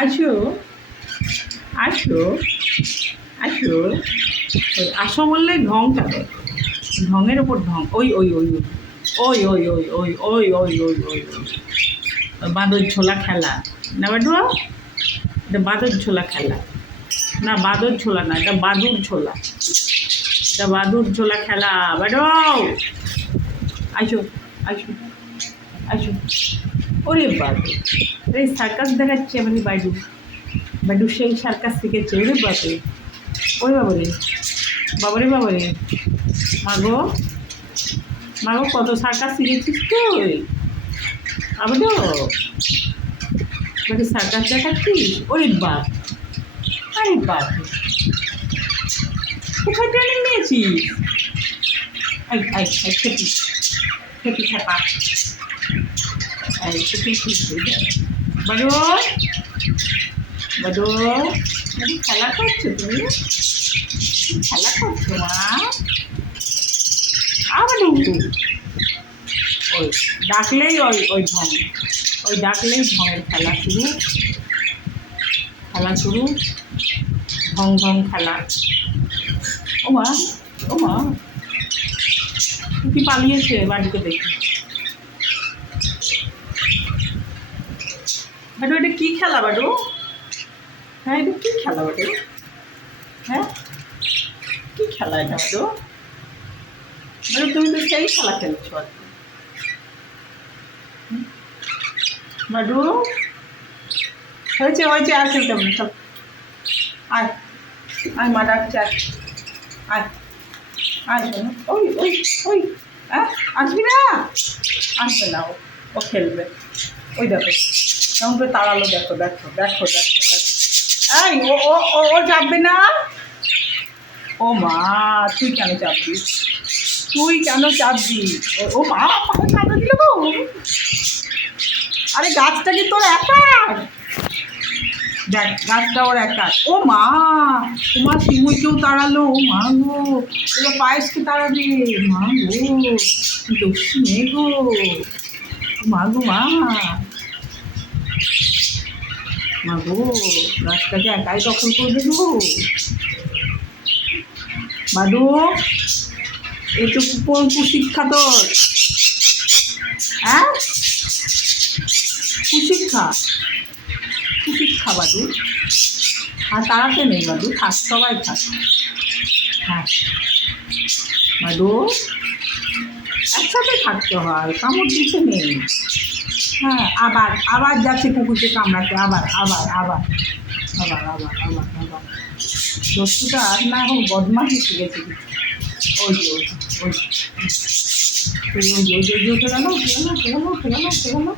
আসো আসো আসো। আসো বললে ঢংটা দেয়, ঢঙের ওপর ঢং। ওই ওই ওই ওই ওই ওই ওই ওই ওই ওই ওই ওই বাঁদর ঝোলা খেলা না বাডু, এটা বাঁদর ঝোলা খেলা না, বাঁদর ঝোলা না, এটা বাদুর ঝোলা, এটা বাদুর ঝোলা খেলা। বাডু আসো আসো আসো। ওরে বাবু, এই সার্কাস দেখাচ্ছে আমাদের বাডু, বাডু সেই সার্কাস শিখেছে। ওরে বাপরে, ওরে বাবারে, বাবারে বাবারে, মাগো মাগো কত সার্কাস শিখেছিস তুই। আবার বাকি সার্কাস দেখাচ্ছিস। ওরে বাপ, আরে বাপ, কোথায় ট্রেনিং নিয়েছিস? খেপি খেপি খেপা, বাডু বাডু, খেলা করছো তুমি, খেলা করছো মা। আবার ওই ডাকলেই ওই ওই ঢং, ওই ডাকলেই ঢঙের খেলা শুরু, খেলা শুরু, ঢং ঢং খেলা। ও মা, ও মা, কি পালিয়েছে বাড়িতে দেখে। বাডু এটা কী খেলা বাডু? হ্যাঁ এটা কী খেলা বাডু? হ্যাঁ কী খেলা এটা বাডু? বাডু তুমি তো সেই খেলা খেলছো আর কি। বাডু হয়েছে হয়েছে, আর খেলতে হবে না, চল আয় আয়, মা ডাকছে, আয় আয় আয় শোনো। ওই ওই ওই, হ্যাঁ আসবি না? আসবে না, ও খেলবে। ওই দেখো কেমন করে তাড়ালো, দেখো দেখো দেখো দেখো দেখো। এই ও ও ও ও যাবে না। ও মা, তুই কেন চাপবি, তুই কেন চাপবি? ও মা, চাপা দিল গো। আরে গাছটা কি তোর একার? দেখ গাছটা ওর একার। ও মা, তোমার শিমুইকেও তাড়ালো। ও মা গো, এবার পায়েসকে তাড়াবে। মা গো, লক্ষ্মী মেয়ে গো, মা গো মা, মা গো, গাছটাকে একাই দখল করবে গো। বাডু এটুকু কোন কুশিক্ষা তোর? হ্যাঁ কুশিক্ষা, কুশিক্ষা বাডু। আর তাড়াতে নেই বাডু, থাক সবাই থাক। হ্যাঁ বাডু, একসাথে থাকতে হয়, কামড় দিতে নেই। হ্যাঁ আবার আবার যাচ্ছে কুকুরকে কামড়াতে, আবার আবার আবার আবার আবার আবার আবার। দস্তুটা আর না এখন বদমাশি শিখেছে। ওই যে ওই ওই ওই যে ওই যে উঠে গেল উঠে গেল উঠে গেল উঠে গেল উঠে গেল।